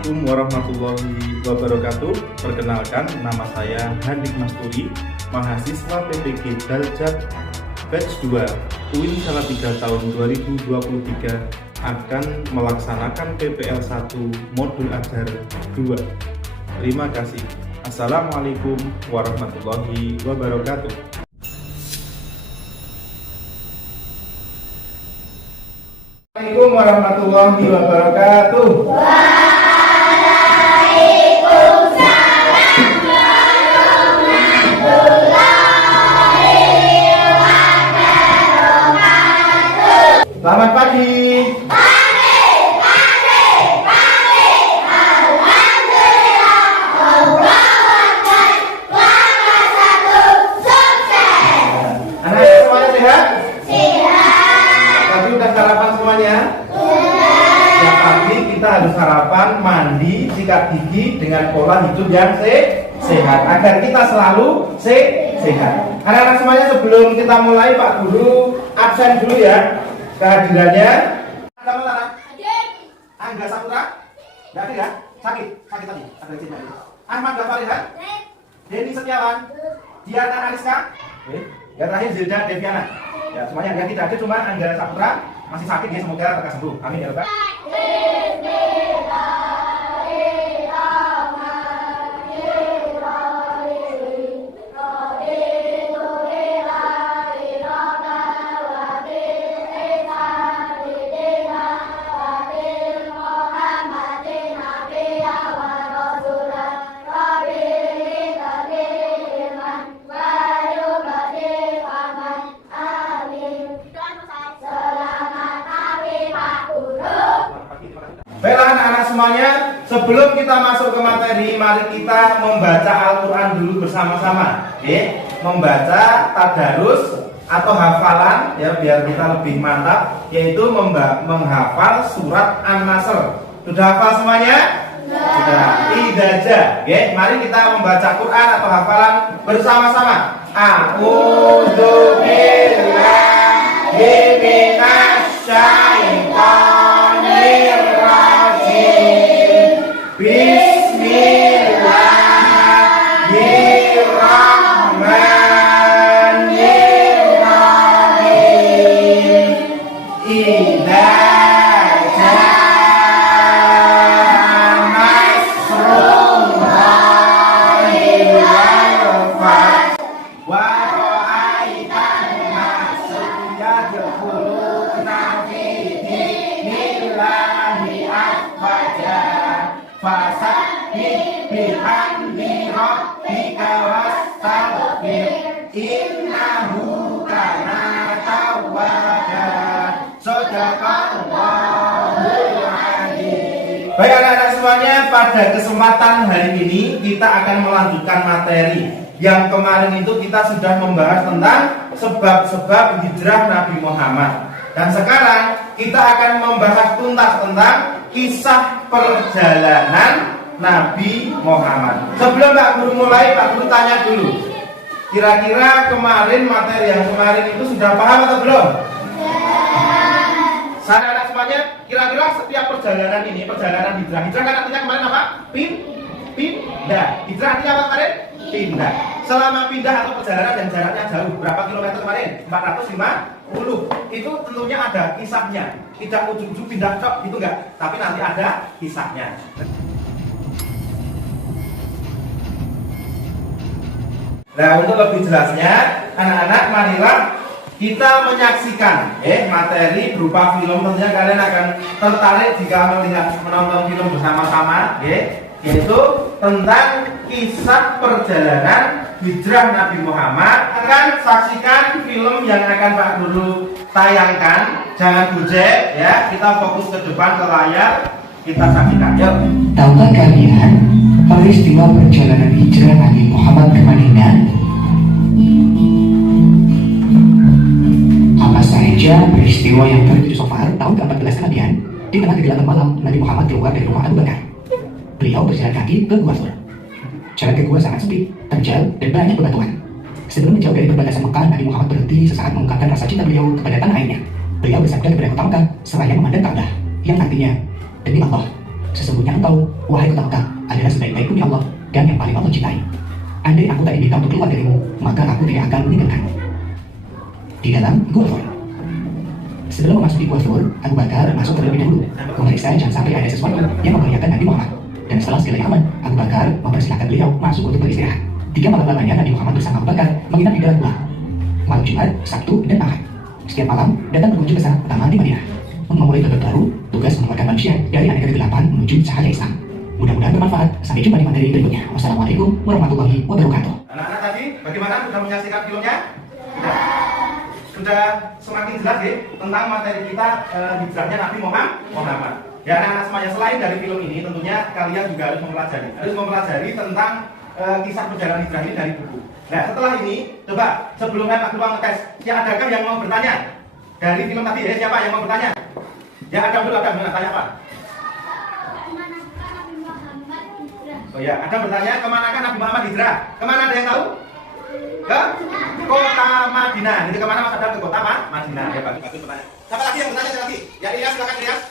Assalamualaikum warahmatullahi wabarakatuh. Perkenalkan, nama saya Handik Masturi, mahasiswa PPG Daljat Batch 2 UIN Salatiga tahun 2023 akan melaksanakan PPL 1 Modul Ajar 2. Terima kasih. Assalamualaikum warahmatullahi wabarakatuh. Assalamualaikum warahmatullahi wabarakatuh. Selamat pagi. Anak semuanya sehat? Tadi udah sarapan semuanya? Ya, pagi kita harus sarapan, mandi, sikat gigi dengan pola hidup yang sehat agar kita selalu sehat. Anak-anak semuanya, sebelum kita mulai, Pak Guru absen dulu ya kehadirannya. Ada mana? Angga Saputra? Enggak ada ya? Sakit tadi. Ada izin tadi. Ahmad Gafarihan? Denny Setiawan? Diana Ariska? Yang terakhir Zilda Deviana. Ya, semuanya yang tidak ada cuma Angga Saputra masih sakit ya, semoga lekas sembuh. Amin ya Rabbal. Baiklah anak-anak semuanya, sebelum kita masuk ke materi, mari kita membaca Al-Quran dulu bersama-sama. Membaca tadarus atau hafalan ya, biar kita lebih mantap, yaitu menghafal surat An-Nasr. Sudah hafal semuanya? Sudah. Idaja. Mari kita membaca Quran atau hafalan bersama-sama. A'udzu billahi minasyaitonir rajim. Bismillahirrahmanirrahim. Idza jaa nasrullahi wal fath wa ra'aitan nasa yadkhuluna fi dinillahi afwaja fasabbih bihamdi rabbika wastaghfir innahu kana tawwaba. Shadaqallahul adzim. Baik anak-anak semuanya, pada kesempatan hari ini kita akan melanjutkan materi yang kemarin itu kita sudah membahas tentang sebab-sebab hijrah Nabi Muhammad. Dan sekarang kita akan membahas tuntas tentang kisah perjalanan Nabi Muhammad. Sebelum Pak Guru mulai, Pak Guru tanya dulu. Kira-kira kemarin materi yang kemarin itu sudah paham atau belum? Anak-anak semuanya, kira-kira setiap perjalanan ini, perjalanan hijrah. Hijrah kan artinya kemarin apa? Pindah. Hijrah artinya apa kemarin? Pindah. Selama pindah atau perjalanan yang jaraknya jauh, berapa kilometer kemarin? 450. Itu tentunya ada kisahnya. Tidak ujung-ujung pindah cok, gitu enggak? Tapi nanti ada kisahnya. Nah, untuk lebih jelasnya, anak-anak marilah kita menyaksikan materi berupa film. Tentunya kalian akan tertarik jika menonton film bersama-sama, yaitu tentang kisah perjalanan hijrah Nabi Muhammad. Akan saksikan film yang akan Pak Guru tayangkan. Jangan gojek ya, kita fokus ke depan ke layar, kita saksikan. Yuk. Tahukah kalian peristiwa perjalanan hijrah Nabi Muhammad ke Madinah? Apa saja peristiwa yang terjadi Safar tahun ke-14 kenabian? Di tengah kegelapan malam, Nabi Muhammad keluar dari rumah Abu Bakar. Beliau berjalan kaki ke Gua Thur. Jalan ke gua sangat sempit, terjal, dan banyak bebatuan. Sebelum menjauh dari perbatasan Mekah, Nabi Muhammad berhenti sesaat mengungkapkan rasa cinta beliau kepada tanah airnya. Beliau bersabda kepada kota Mekah seraya memandang Ka'bah, yang artinya, demi Allah, Sesungguhnya engkau, wahai kota Mekah, adalah sebaik-baik punya Allah dan yang paling Allah cintai. Andai aku tak diminta untuk keluar darimu, maka aku tidak akan meninggalkanmu. Di dalam Gua Thur. Sebelum memasuki Gua Thur, Abu Bakar masuk terlebih dahulu, memeriksa jangan sampai ada sesuatu yang membahayakan Nabi Muhammad. Dan setelah segalanya aman, Abu Bakar mempersilahkan beliau masuk untuk beristirahat. 3 malam lamanya Nabi Muhammad bersama Abu Bakar menginap di dalam gua. Malam Jumat, Sabtu, dan Ahad. Setiap malam datang berkunjung ke sana pertama di Madinah. Memulai babak baru, tugas mengeluarkan manusia dari aneka kegelapan menuju cahaya Islam. Mudah-mudahan bermanfaat. Sampai jumpa di materi berikutnya. Wassalamualaikum warahmatullahi wabarakatuh. Anak-anak tadi bagaimana? Sudah menyaksikan filmnya? Sudah semakin jelas ya tentang materi kita hijrahnya Nabi Muhammad. Ya anak-anak semuanya, selain dari film ini tentunya kalian juga harus mempelajari tentang kisah perjalanan hijrah ini dari buku. Nah setelah ini coba sebelum Pak Ketua ngetes, ya adakah yang mau bertanya dari film tadi? Ya siapa yang mau bertanya? Ya ada dulu, tanya apa? Oh ya, ada bertanya kemanakah Nabi Muhammad hijrah? Kemana, ada yang tahu? Ke kota Madinah. Jadi kemana Mas Adam? Ke kota Madinah. Ya bagus bertanya. Siapa lagi yang bertanya? Siapa lagi? Ya Ilyas, silakan Ilyas.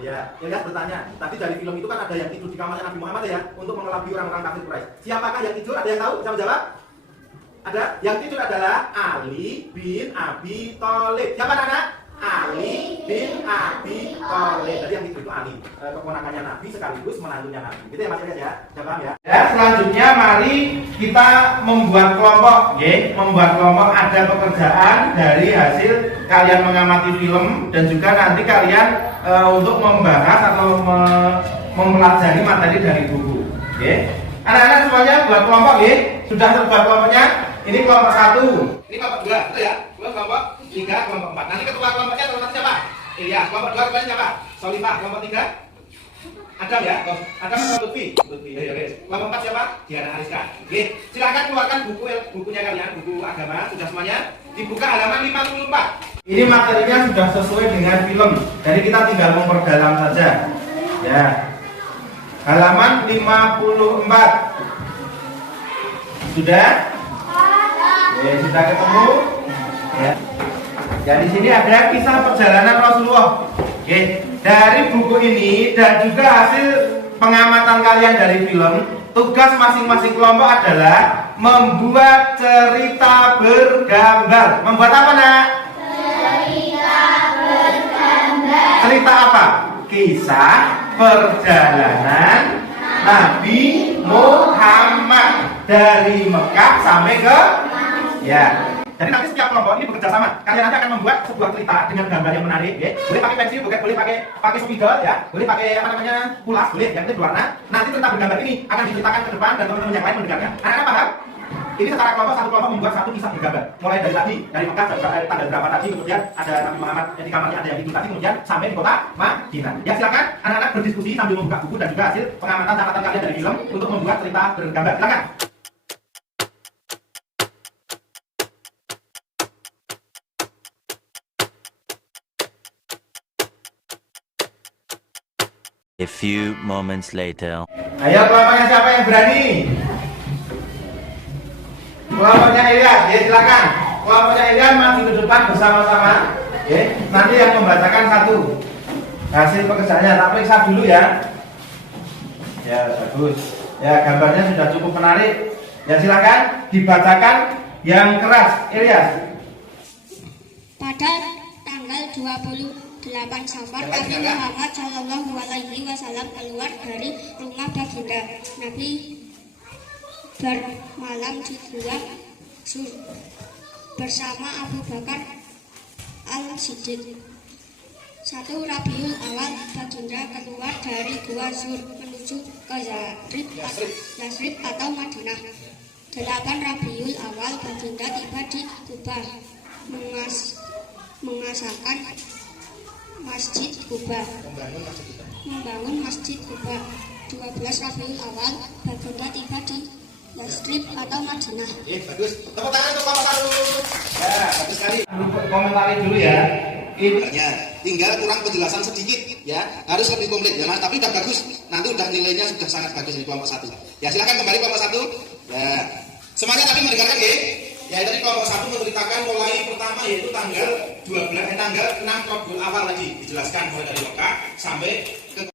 Ya, Ilyas bertanya. Tadi dari film itu kan ada yang tidur di kamarnya Nabi Muhammad ya, untuk mengelabui orang-orang kafir Quraisy. Siapakah yang tidur? Ada yang tahu? Bisa menjawab? Ada. Yang tidur adalah Ali bin Abi Thalib. Siapa anak? Ali bin Abi Thalib. Jadi yang tidur itu Ali, keponakannya Nabi sekaligus menantunya Nabi. Gitu ya Mas Ilyas ya. Coba ya. Ya, selanjutnya mari kita membuat kelompok, ya. Membuat kelompok, ada pekerjaan dari hasil kalian mengamati film dan juga nanti kalian untuk membahas atau mempelajari materi dari buku. Ya. Anak-anak semuanya buat kelompok, ya. Sudah terbuat kelompoknya? Ini kelompok 1, ini kelompok 2, betul ya? Kelompok 3, kelompok 4. Nanti ketua kelompoknya kelompok siapa? Iya, kelompok 2 kemudian siapa? Solifah. Kelompok 3? Adam ya? Adam atau Lutfi? Lutfi. Kelompok 4 siapa? Diana Ariska. Oke, silakan keluarkan bukunya kalian, buku agama sudah semuanya. Dibuka halaman 54. Ini materinya sudah sesuai dengan film. Jadi kita tinggal memperdalam saja. Ya. Halaman 54. Sudah? Ya, sudah ketemu? Ya. Ya, di sini ada kisah perjalanan Rasulullah. Oke, dari buku ini dan juga hasil pengamatan kalian dari film, tugas masing-masing kelompok adalah membuat cerita bergambar. Membuat apa, Nak? Cerita bergambar. Cerita apa? Kisah perjalanan Nabi Muhammad dari Mekah sampai ke Jadi nanti setiap kelompok ini bekerja sama. Kalian nanti akan membuat sebuah cerita dengan gambar yang menarik, ya. Boleh pakai pensil, boleh pakai spidol, ya. Boleh pakai kulas, boleh yang penting berwarna. Nanti cerita bergambar ini akan diceritakan ke depan dan teman-teman yang lain mendengarnya. Anak-anak paham? Ini secara kelompok, satu kelompok membuat satu kisah bergambar. Mulai dari tadi, dari Mekah tanggal berapa tadi, kemudian ada Nabi Muhammad di kamarnya, ada yang tidur tadi, kemudian sampai di kota Madinah. Ya silakan anak-anak berdiskusi sambil membuka buku dan juga hasil pengamatan catatan kalian dari film untuk membuat cerita bergambar. Silakan. A few moments later. Ayo kelompoknya siapa yang berani? Kelompoknya Ilyas, ya silakan. Kelompoknya Ilyas maju ke depan bersama-sama. Ya, nanti yang membacakan satu hasil pekerjaannya. Tak periksa dulu ya. Ya bagus. Ya gambarnya sudah cukup menarik. Ya silakan dibacakan yang keras, Ilyas. Pada tanggal 28 Safar, Nabi Muhammad Shallallahu Alaihi Wasallam keluar dari rumah baginda. Nabi bermalam di Gua Zur bersama Abu Bakar Al-Siddiq. 1 Rabiul Awal, baginda keluar dari Gua Zur menuju ke Yasrib atau Madinah. 8 Rabiul Awal, baginda tiba di Kubah mengasahkan Masjid Kuba, membangun Masjid Kuba. 12 Rabiul Awal, baginda tiba di Yasrib atau Madinah. Bagus. Tepuk tangan untuk Bapak Paru. Ya, bagus sekali. Komentari dulu ya. Ini tinggal kurang penjelasan sedikit ya. Harus lebih komplit ya, Mas. Tapi udah bagus. Nanti udah nilainya sudah sangat bagus di kelompok 1. Ya, silakan kembali kelompok 1. Ya. Semuanya tadi mendengarkan ya? Ya tadi kelompok 1 menceritakan mulai pertama yaitu tanggal 6 Rabiul Awal tadi dijelaskan mulai dari Mekah sampai ke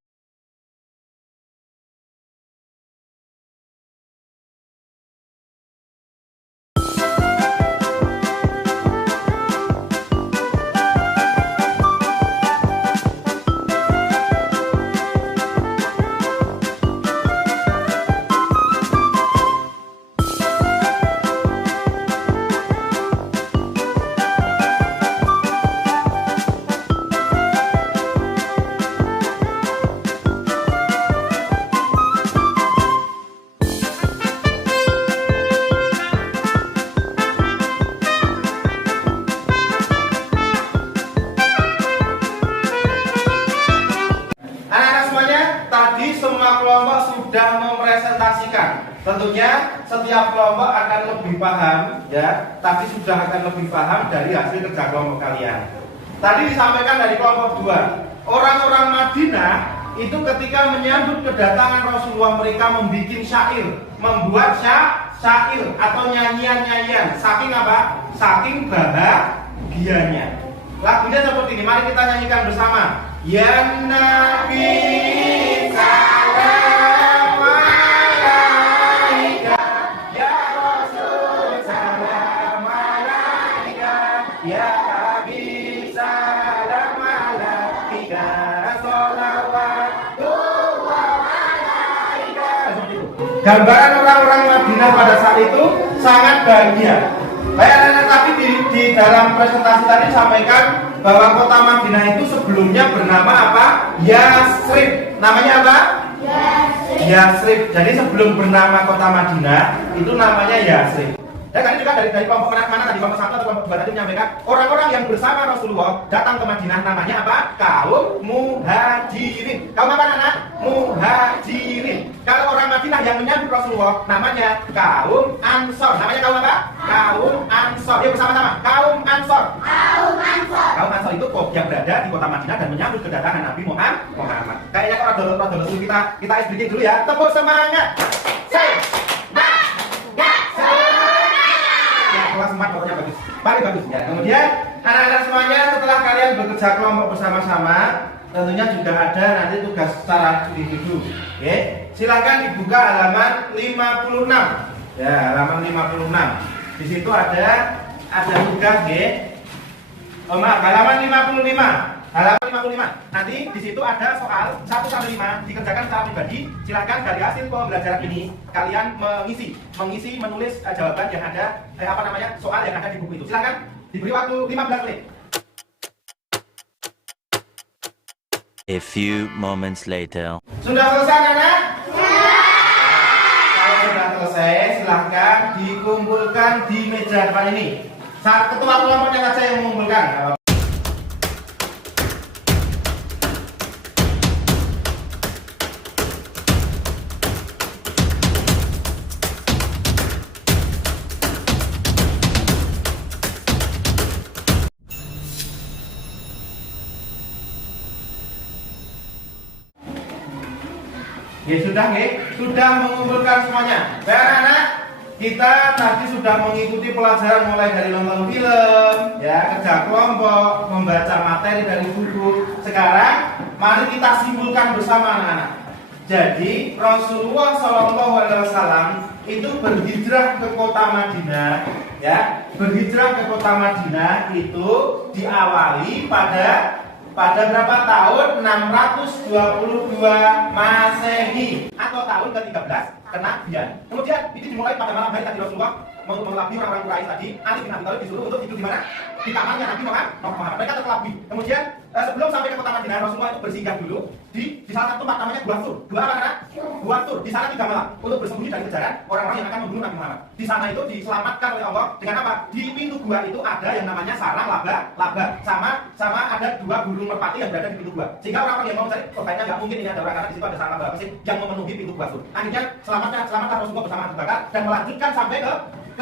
semua kelompok sudah mempresentasikan. Tentunya setiap kelompok akan lebih paham ya, tapi sudah akan lebih paham dari hasil kerja kelompok kalian. Tadi disampaikan dari kelompok 2, orang-orang Madinah itu ketika menyambut kedatangan Rasulullah mereka membuat syair, membuat syair atau nyanyian-nyanyian. Saking apa? Saking bahagianya. Lagunya seperti ini, mari kita nyanyikan bersama. Ya Nabi salam alaika, ya Rasul salam alaika, ya Habib salam alaika, sholawatullah alaika. Gambaran orang-orang Madinah pada saat itu sangat bahagia. Baik anak-anak, tapi di dalam presentasi tadi disampaikan bahwa kota Madinah itu sebelumnya bernama apa? Yasrib. Namanya apa? Yasrib. Jadi sebelum bernama kota Madinah itu namanya Yasrib. Dan tadi juga dari kelompok mana tadi, kelompok 1 atau kelompok 2 tadi menyampaikan orang-orang yang bersama Rasulullah datang ke Madinah namanya apa? Kaum Muhajirin. Kaum apa anak? Muhajirin. Kalau orang Madinah yang menyambut Rasulullah namanya kaum Ansor. Namanya kaum apa? Kaum Ansor. Dia bersama-sama. Kaum Ansor. Kaum Ansor. Kaum Ansor itu yang berada di kota Madinah dan menyambut kedatangan Nabi Muhammad. Kayaknya kalau dulu kita SBK dulu ya. Tepuk semangat. Kelas 4 pokoknya bagus, paling bagus ya. Kemudian anak-anak semuanya setelah kalian bekerja kelompok bersama-sama, tentunya juga ada nanti tugas secara individu. Oke, silakan dibuka halaman 56. Ya, halaman 56. Di situ ada tugas, maaf, halaman 55. Halaman 55. Nanti di situ ada soal 1 sampai 5 dikerjakan secara pribadi. Silakan dari hasil pembelajaran ini kalian mengisi menulis jawaban yang ada soal yang ada di buku itu. Silakan diberi waktu 15 menit. A few moments later. Sudah selesai anak-anak? Kalau sudah selesai, silahkan dikumpulkan di meja depan ini. Saat ketua kelompoknya saja yang mengumpulkan. Ya sudah mengumpulkan semuanya. Baik anak-anak, kita tadi sudah mengikuti pelajaran mulai dari nonton film, ya, kerja kelompok, membaca materi dari buku. Sekarang mari kita simpulkan bersama anak-anak. Jadi Rasulullah SAW itu berhijrah ke kota Madinah, ya, berhijrah ke kota Madinah itu diawali pada berapa tahun? 622 Masehi atau tahun ke-13 kenabian. Kemudian itu dimulai pada malam hari tadi Rasulullah mengelabui orang-orang Quraisy tadi. Ali bin Abi Thalib disuruh untuk tidur di mana? Di kamarnya Nabi Muhammad. Mereka terkelabui. Kemudian sebelum sampai ke kota Madinah, Rasulullah itu bersinggah dulu di salah satu tempat namanya Gua Thur. Gua Thur. Di sana 3 malam untuk bersembunyi dari kejaran orang-orang yang akan membunuh Nabi Muhammad. Di sana itu diselamatkan oleh Allah dengan apa? Di pintu gua itu ada yang namanya sarang laba sama ada 2 burung merpati yang berada di pintu gua. Sehingga orang-orang yang mau mencari, kayaknya nggak mungkin ini ada orang karena di situ ada sarang laba yang memenuhi pintu Gua Thur. Akhirnya selamatkan Rasulullah bersama Abu Bakar dan melanjutkan sampai ke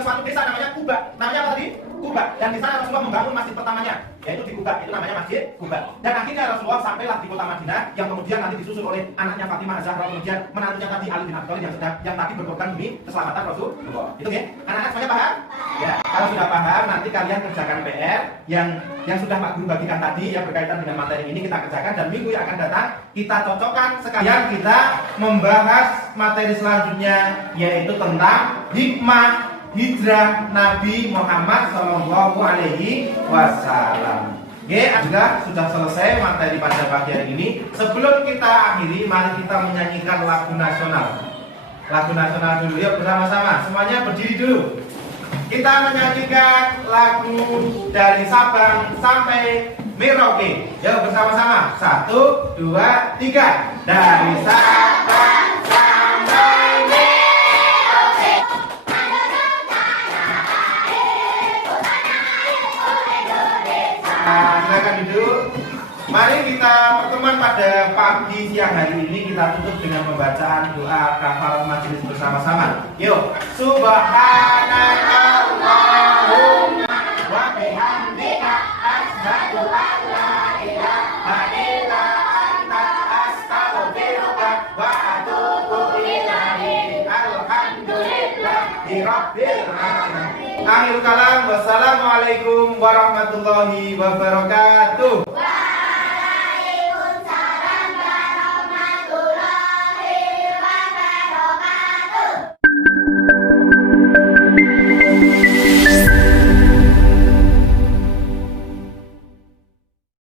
suatu desa namanya Kuba. Namanya apa tadi? Kuba, dan di sana Rasulullah membangun masjid pertamanya, yaitu di Kuba, itu namanya Masjid Kuba. Dan akhirnya Rasulullah sampailah di kota Madinah, yang kemudian nanti disusul oleh anaknya Fatimah Az-Zahra, kemudian menantunya tadi Ali bin Abi Thalib yang tadi berkorban demi keselamatan Rasulullah. Itu ya, anak-anak semuanya paham? Ya, kalau sudah paham, nanti kalian kerjakan PR yang sudah Pak Guru bagikan tadi yang berkaitan dengan materi ini kita kerjakan, dan minggu yang akan datang kita cocokkan sekalian kita membahas materi selanjutnya, yaitu tentang hikmah hijrah Nabi Muhammad Shallallahu Alaihi Wasallam. Oke, sudah selesai materi pada pagi hari ini. Sebelum kita akhiri, mari kita menyanyikan lagu nasional. Lagu nasional dulu ya bersama-sama. Semuanya berdiri dulu. Kita menyanyikan lagu dari Sabang sampai Merauke. Ya bersama-sama. 1, 2, 3. Dari Sabang sampai silakan duduk. Mari kita pertemuan pada pagi siang hari ini kita tutup dengan pembacaan doa kafarat majelis bersama-sama. Yuk, subhanakallahumma wa bihamdika asyhadu an la ilaha illa anta astaghfiruka wa atubu ilaik. Alhamdulillahi rabbil alamin. Akhir kalam, wassalamualaikum warahmatullahi wabarakatuh.